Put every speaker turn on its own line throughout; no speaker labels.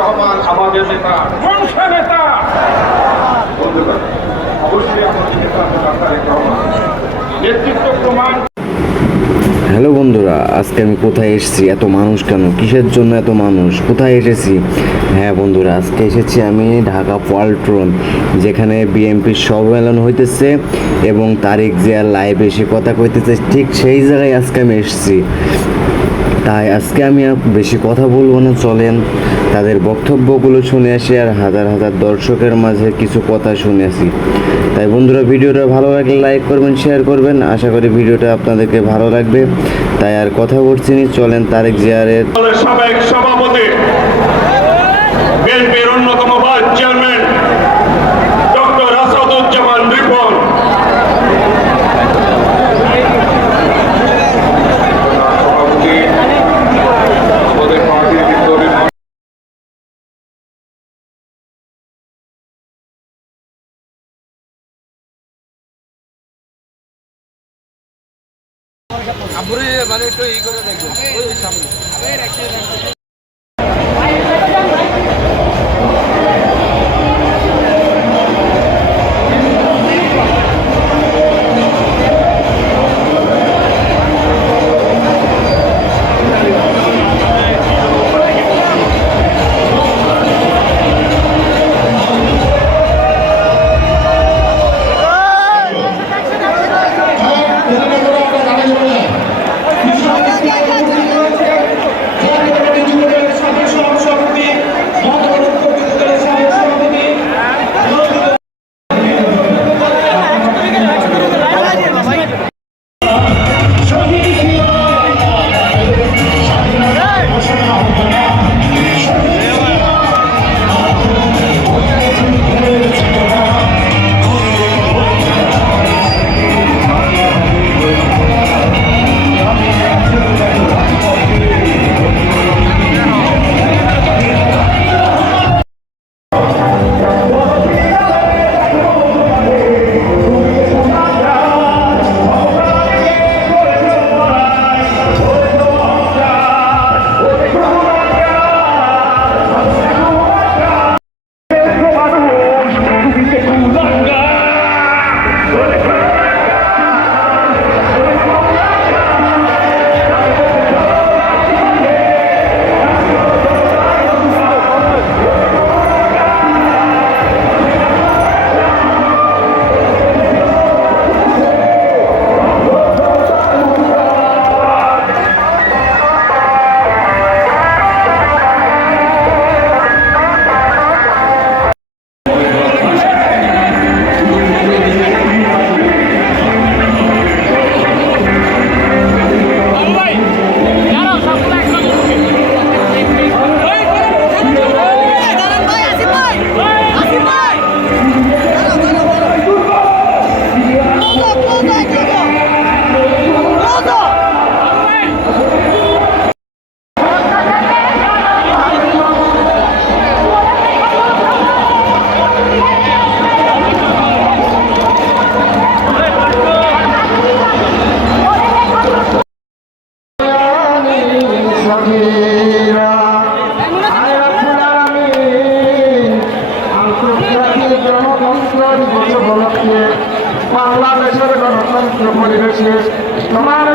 রহমান আমাদের নেতা। বংশ নেতা। বন্ধুগণ, অবশ্যই আমাদের নেতা তারেক রহমান। নেতৃত্ব প্রমাণ।
হ্যালো বন্ধুরা আজকে আমি কোথায় এসেছি? এত মানুষ কেন? কিসের জন্য এত মানুষ? কোথায় এসেছি? হ্যাঁ বন্ধুরা আজকে এসেছি আমি ঢাকা পল্ট্রন যেখানে বিএমপির সম্মেলন হইতেছে এবং তারিক জিয়ার লাইভ এসে কথা কইতেছে। ঠিক সেই জায়গায় আজকে আমি এসেছি। তাই আজকে আমি আর বেশি কথা বলব না, চলেন তাদের বক্তব্যগুলো শুনে আসি আর হাজার হাজার দর্শকের মাঝে কিছু কথা শুনে আসি। তাই বন্ধুরা, ভিডিওটা ভালো লাগলে লাইক করবেন শেয়ার করবেন, আশা করি ভিডিওটা আপনাদেরকে ভালো লাগবে। তাই আর কথা বলছি চলেন তারেক জিয়ারের
সাবেক সভাপতি বিএনপির অন্যতম vice chairman doctor Asaduzzaman Ripon আমাদের পার্টির বিপ্লবী
আব্বুরে মানে একটু ই করে দেখবেন ওই সামনে।
বাংলাদেশের গণতন্ত্র পরিবেশে তোমার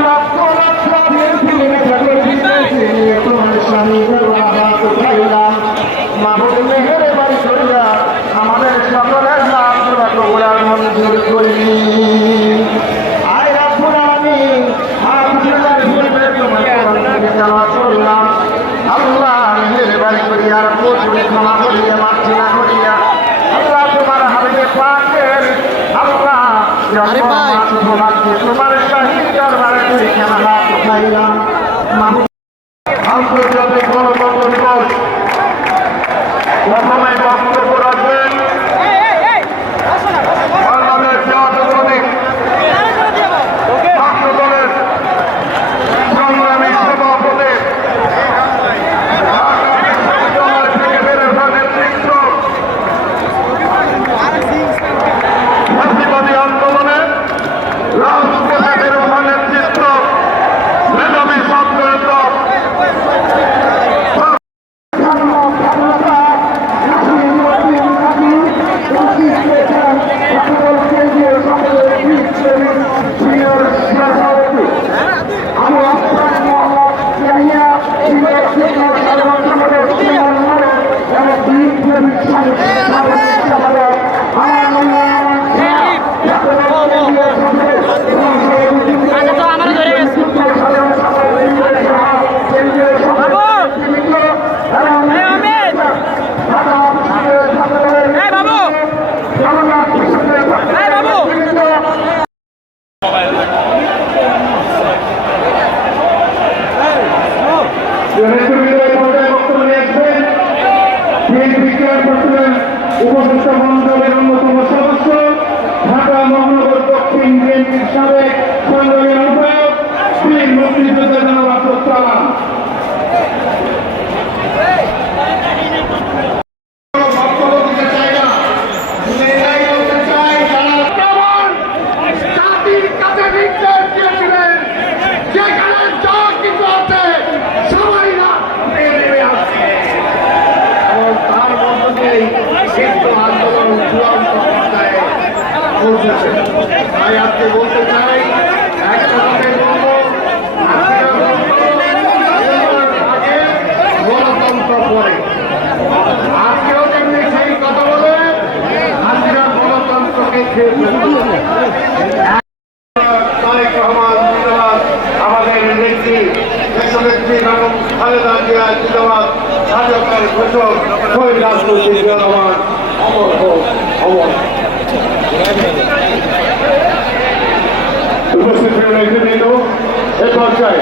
ক্ষমা করিয়া মার্জিনা করিয়া আল্লাহ তোমার হাবিবে পাকের আল্লাহ
আরে ভাই।
তোমার শাহীদ দরবারে তুই কেন হাত উঠাইলাম মাহবুব আন্তর্জাতিক গণতন্ত্র দিবস প্রথমে বক্তব্য রাখবেন বাংলাদেশ জাতীয়তাবাদী ছাত্র দলের সংগ্রামী সভাপতি ঢাকা বিশ্ববিদ্যালয় থেকে বেড়ে ওঠা নেতৃত্ব ফাঁসিবাদী আন্দোলনে রাজপথে বেড়ে ওঠা নেতৃত্ব মেধাবী ছাত্র নেতৃবৃন্দ এই পর্যায়ে বক্তব্য নিয়েছেন বিএনপি চেয়ারপারসনের উপদেষ্টা মন্ডলের অন্যতম সদস্য, ঢাকা মহানগর দক্ষিণ বিএনপির সাবেক সংগ্রামী আহ্বায়ক বীর মুক্তিযোদ্ধা জনাব আব্দুল সালাম তারেক রহমান জিন্দাবাদ আমাদের নেত্রী দেশনেত্রী বেগম খালেদা জিয়া জিন্দাবাদ স্বাধীনতার ঘোষক শহীদ রাষ্ট্রপতি জিয়া রহমান অমর হোক অমর উপস্থিত এ পর্যায়ে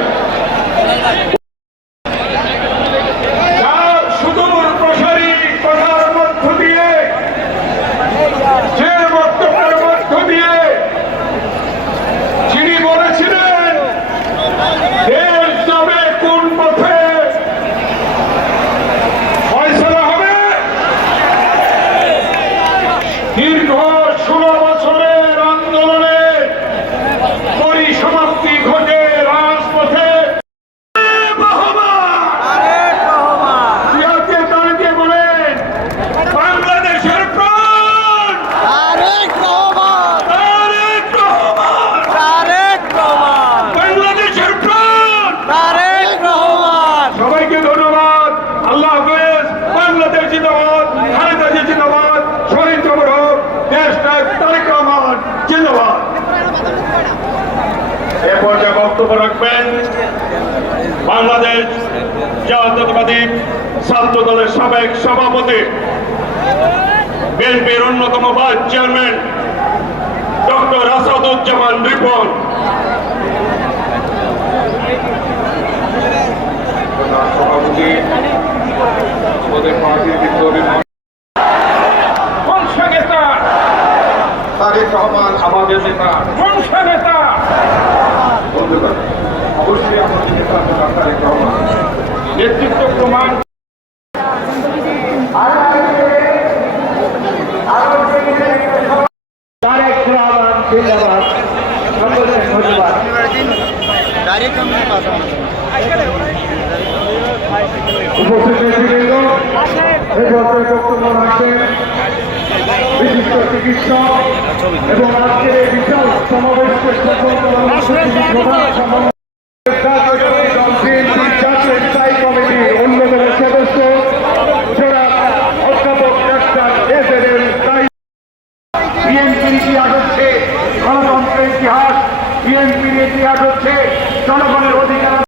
পর্যায়ে বক্তব্য রাখবেন। বাংলাদেশ জাতীয়তাবাদী ছাত্র দলের সাবেক সভাপতি, বিএনপির অন্যতম vice chairman, doctor Asaduzzaman Ripon. সভাপতি আমাদের পার্টির আমাদের নেতা। অবশ্যই আমাদের নেতা তারেক নেতৃত্ব প্রমাণ
উপস্থিত নেতৃবৃন্দ এই পর্যায়ে বক্তব্য রাখবেন বিশিষ্ট চিকিৎসক এবং আজকের বিশাল সমাবেশকে সফল করার